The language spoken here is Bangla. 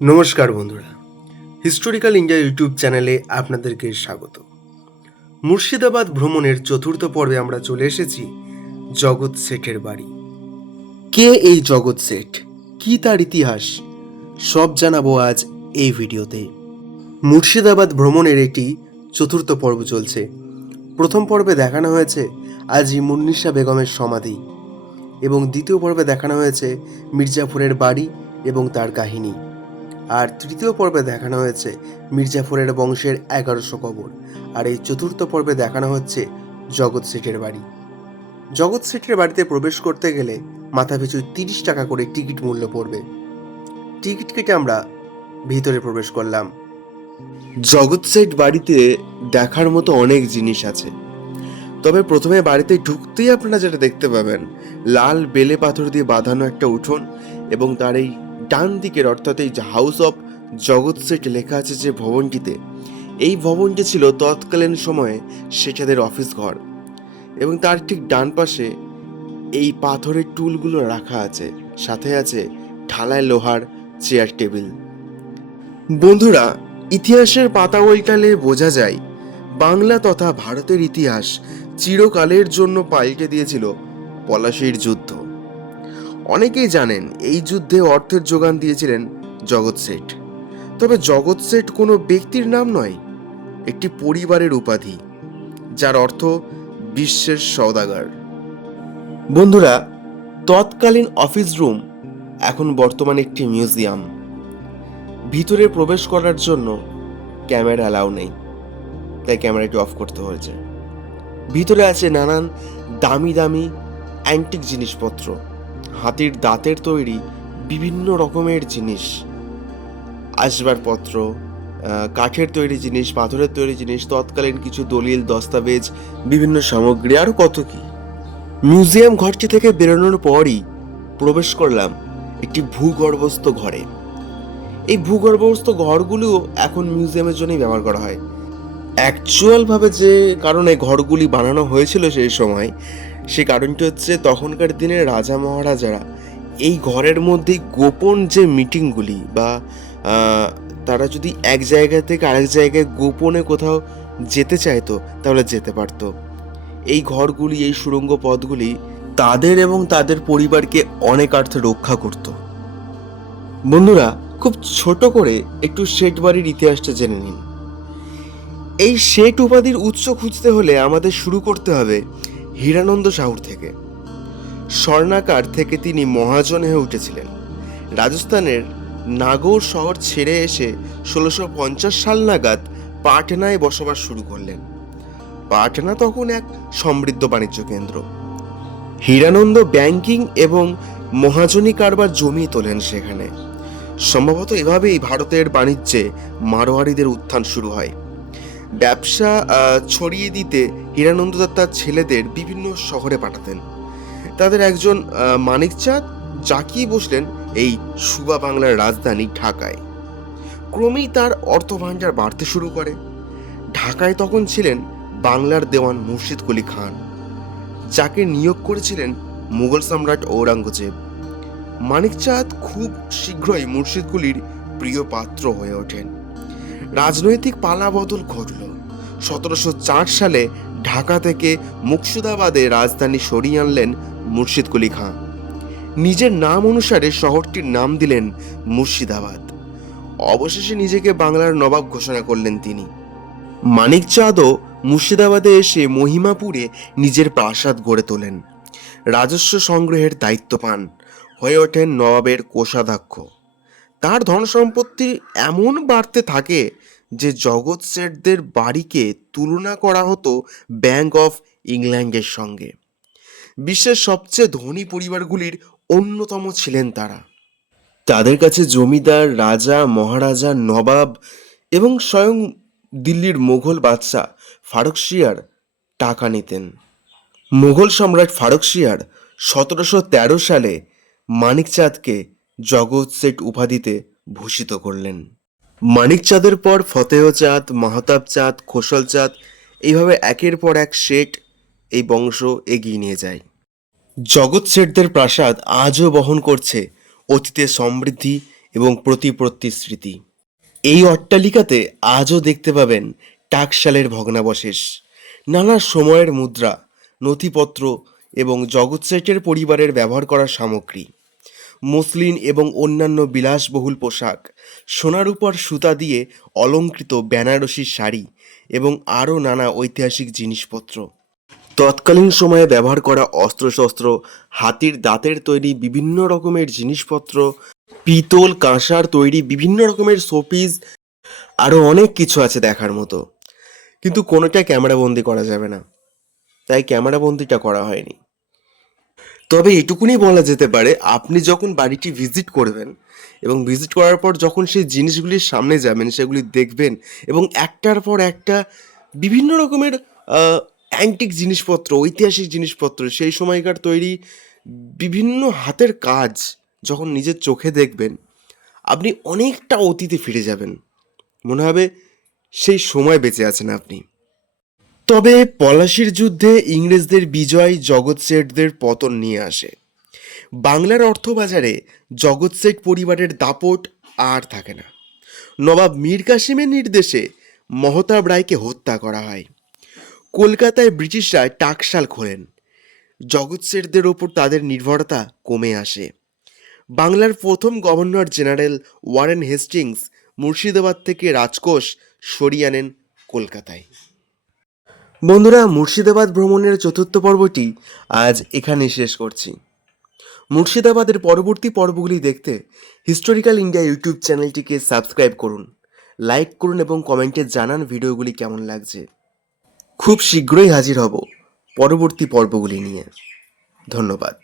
নমস্কার বন্ধুরা। হিস্টোরিক্যাল ইন্ডিয়া ইউটিউব চ্যানেলে আপনাদেরকে স্বাগত। মুর্শিদাবাদ ভ্রমণের চতুর্থ পর্বে আমরা চলে এসেছি জগৎ শেঠের বাড়ি। কে এই জগৎ শেঠ? কি তার ইতিহাস? সব জানাব আজ এই ভিডিওতে। মুর্শিদাবাদ ভ্রমণের একটি চতুর্থ পর্ব চলছে। প্রথম পর্বে দেখানো হয়েছে আজি মুন্নিশা বেগমের সমাধি এবং দ্বিতীয় পর্বে দেখানো হয়েছে মির্জাফরের বাড়ি এবং তার কাহিনী। আর তৃতীয় পর্বে দেখানো হয়েছে মির্জাফরের বংশের এগারোশো কবর, আর এই চতুর্থ পর্বে দেখানো হচ্ছে জগৎ শেঠের বাড়ি। জগৎ শেঠের বাড়িতে প্রবেশ করতে গেলে মাথাপিছু তিরিশ টাকা করে টিকিট মূল্য পড়বে। টিকিট কেটে আমরা ভিতরে প্রবেশ করলাম। জগৎ শেঠ বাড়িতে দেখার মতো অনেক জিনিস আছে। তবে প্রথমে বাড়িতে ঢুকতেই আপনারা যেটা দেখতে পাবেন, লাল বেলে পাথর দিয়ে বাঁধানো একটা উঠোন এবং তার এই ডান দিকের অর্থাৎ এই হাউস অফ জগৎ সেট লেখা আছে যে ভবনটিতে, এই ভবনটি ছিল তৎকালীন সময়ে শেঠাদের অফিস ঘর এবং তার ঠিক ডান পাশে এই পাথরের টুলগুলো রাখা আছে, সাথে আছে ঢালাই লোহার চেয়ার টেবিল। বন্ধুরা, ইতিহাসের পাতা উল্টালে বোঝা যায়, বাংলা তথা ভারতের ইতিহাস চিরকালের জন্য পাল্টে দিয়েছিল পলাশির যুদ্ধ। অনেকেই জানেন এই যুদ্ধে অর্থের যোগান দিয়েছিলেন জগৎ শেঠ। তবে জগৎ শেঠ কোনো ব্যক্তির নাম নয়, একটি পরিবারের উপাধি, যার অর্থ বিশ্বের সওদাগার। বন্ধুরা, তৎকালীন অফিস রুম, এখন বর্তমানে একটি মিউজিয়াম। ভিতরে প্রবেশ করার জন্য ক্যামেরা অ্যালাউ নেই, তাই ক্যামেরাটি অফ করতে হয়েছে। ভিতরে আছে নানান দামি দামি অ্যান্টিক জিনিসপত্র। হাতির দাঁতের তৈরি বিভিন্ন রকমের জিনিস। আসবাবপত্র কাঠের তৈরি জিনিস, পাথরের তৈরি জিনিস, তৎকালীন কিছু দলিল, দস্তাবেজ, বিভিন্ন সামগ্রী আরও কত কি। মিউজিয়াম ঘরটি থেকে বেরোনোর পরই প্রবেশ করলাম একটি ভূগর্ভস্থ ঘরে। এই ভূগর্ভস্থ ঘরগুলো এখন মিউজিয়ামের জন্যই ব্যবহার করা হয়। অ্যাকচুয়ালভাবে যে কারণে ঘরগুলি বানানো হয়েছিল সেই সময় সে কারণটি হচ্ছে তখনকার দিনে রাজা মহারাজারা এই ঘরের মধ্যে গোপন যে মিটিংগুলি বা তারা যদি এক জায়গা থেকে আরেক জায়গায় গোপনে কোথাও যেতে চাইতো, তাহলে যেতে পারতো। এই ঘরগুলি, এই সুড়ঙ্গ পথগুলি তাদের এবং তাদের পরিবারকে অনেক অর্থে রক্ষা করত। বন্ধুরা, খুব ছোট করে একটু শেঠ বাড়ির ইতিহাসটা জেনে নিন। এই শেঠ উপাধির উৎস খুঁজতে হলে আমাদের শুরু করতে হবে হীরানন্দ সাহুর থেকে। স্বর্ণাকার থেকে তিনি মহাজন হয়ে উঠেছিলেন। রাজস্থানের নাগৌর শহর ছেড়ে এসে ষোলোশো পঞ্চাশ সাল নাগাদ পাটনায় বসবাস শুরু করলেন। পাটনা তখন এক সমৃদ্ধ বাণিজ্য কেন্দ্র। হীরানন্দ ব্যাংকিং এবং মহাজনী কারবার জমিয়ে তোলেন সেখানে। সম্ভবত এভাবেই ভারতের বাণিজ্যে মারোয়ারিদের উত্থান শুরু হয়। ব্যবসা ছড়িয়ে দিতে হীরানন্দ তার ছেলেদের বিভিন্ন শহরে পাঠাতেন। তাদের একজন মানিকচাঁদ জাকিয়ে বসলেন এই সুবা বাংলার রাজধানী ঢাকায়। ক্রমেই তার অর্থভাণ্ডার বাড়তে শুরু করে। ঢাকায় তখন ছিলেন বাংলার দেওয়ান মুর্শিদ কুলি খান, যাকে নিয়োগ করেছিলেন মুঘল সম্রাট ঔরঙ্গজেব। মানিকচাঁদ খুব শীঘ্রই মুর্শিদ মুর্শিদকুলির প্রিয় পাত্র হয়ে ওঠেন। রাজনৈতিক পালাবদল ঘটল। সতেরোশো চার সালে ঢাকা থেকে মুর্শিদাবাদে রাজধানী সরিয়ে আনলেন মুর্শিদ কুলি খাঁ। নিজের নাম অনুসারে শহরটির নাম দিলেন মুর্শিদাবাদ। অবশেষে নিজেকে বাংলার নবাব ঘোষণা করলেন তিনি। মানিকচাঁদও মুর্শিদাবাদে এসে মহিমাপুরে নিজের প্রাসাদ গড়ে তোলেন। রাজস্ব সংগ্রহের দায়িত্ব পান। হয়ে ওঠেন নবাবের কোষাধ্যক্ষ। তার ধন সম্পত্তি এমন বাড়তে থাকে যে জগৎ শেঠদের বাড়িকে তুলনা করা হতো ব্যাংক অফ ইংল্যান্ডের সঙ্গে। বিশ্বের সবচেয়ে ধনী পরিবারগুলির অন্যতম ছিলেন তারা। তাদের কাছে জমিদার, রাজা, মহারাজা, নবাব এবং স্বয়ং দিল্লির মুঘল বাদশাহ ফারুক শিয়ার টাকা নিতেন। মুঘল সম্রাট ফারুক শিয়ার সতেরোশো তেরো সালে মানিকচাঁদকে জগৎ শেঠ উপাধিতে ভূষিত করলেন। মানিকচাঁদের পর ফতেহচাঁদ মাহতাব চাঁদ খোসল চাঁদ এইভাবে একের পর এক শেঠ এই বংশ এগিয়ে নিয়ে যায়। জগৎ শেঠদের প্রাসাদ আজও বহন করছে অতীতের সমৃদ্ধি এবং প্রতিপত্তির স্মৃতি। এই অট্টালিকাতে আজও দেখতে পাবেন টাকশালের ভগ্নাবশেষ, নানা সময়ের মুদ্রা, নথিপত্র এবং জগৎ সেটের পরিবারের ব্যবহার করা সামগ্রী। মসলিন এবং অন্যান্য বিলাসবহুল পোশাক। সোনার উপর সুতা দিয়ে অলঙ্কৃত বেনারসি শাড়ি এবং আরও নানা ঐতিহাসিক জিনিসপত্র। তৎকালীন সময়ে ব্যবহার করা অস্ত্রশস্ত্র, হাতির দাঁতের তৈরি বিভিন্ন রকমের জিনিসপত্র, পিতল কাঁসার তৈরি বিভিন্ন রকমের শোপিস, আরও অনেক কিছু আছে দেখার মতো। কিন্তু কোনোটা ক্যামেরাবন্দি করা যাবে না। তাই ক্যামেরাবন্দিটা করা হয়নি। তবে এটুকুনি বলা যেতে পারে, আপনি যখন বাড়িটি ভিজিট করবেন এবং ভিজিট করার পর যখন সেই জিনিসগুলির সামনে যাবেন, সেগুলি দেখবেন এবং একটার পর একটা বিভিন্ন রকমের অ্যান্টিক জিনিসপত্র, ঐতিহাসিক জিনিসপত্র, সেই সময়কার তৈরি বিভিন্ন হাতের কাজ যখন নিজের চোখে দেখবেন, আপনি অনেকটা অতীতে ফিরে যাবেন। মনে হবে সেই সময় বেঁচে আছেন আপনি। তবে পলাশির যুদ্ধে ইংরেজদের বিজয় জগৎ শেঠদের পতন নিয়ে আসে। বাংলার অর্থবাজারে জগৎ শেঠ পরিবারের দাপট আর থাকে না। নবাব মীর কাসিমের নির্দেশে মহতাব রায়কে হত্যা করা হয়। কলকাতায় ব্রিটিশরা টাকশাল খোলেন। জগৎ শেঠদের ওপর তাদের নির্ভরতা কমে আসে। বাংলার প্রথম governor general Warren Hastings Murshidabad থেকে রাজকোষ সরিয়ে আনেন কলকাতায়। বন্ধুরা, মুর্শিদাবাদ ভ্রমণের চতুর্থ পর্বটি আজ এখানে শেষ করছি। মুর্শিদাবাদের পরবর্তী পর্বগুলি দেখতে হিস্টোরিক্যাল ইন্ডিয়া ইউটিউব চ্যানেলটিকে সাবস্ক্রাইব করুন, লাইক করুন এবং কমেন্টে জানান ভিডিওগুলি কেমন লাগছে। খুব শীঘ্রই হাজির হব পরবর্তী পর্বগুলি নিয়ে। ধন্যবাদ।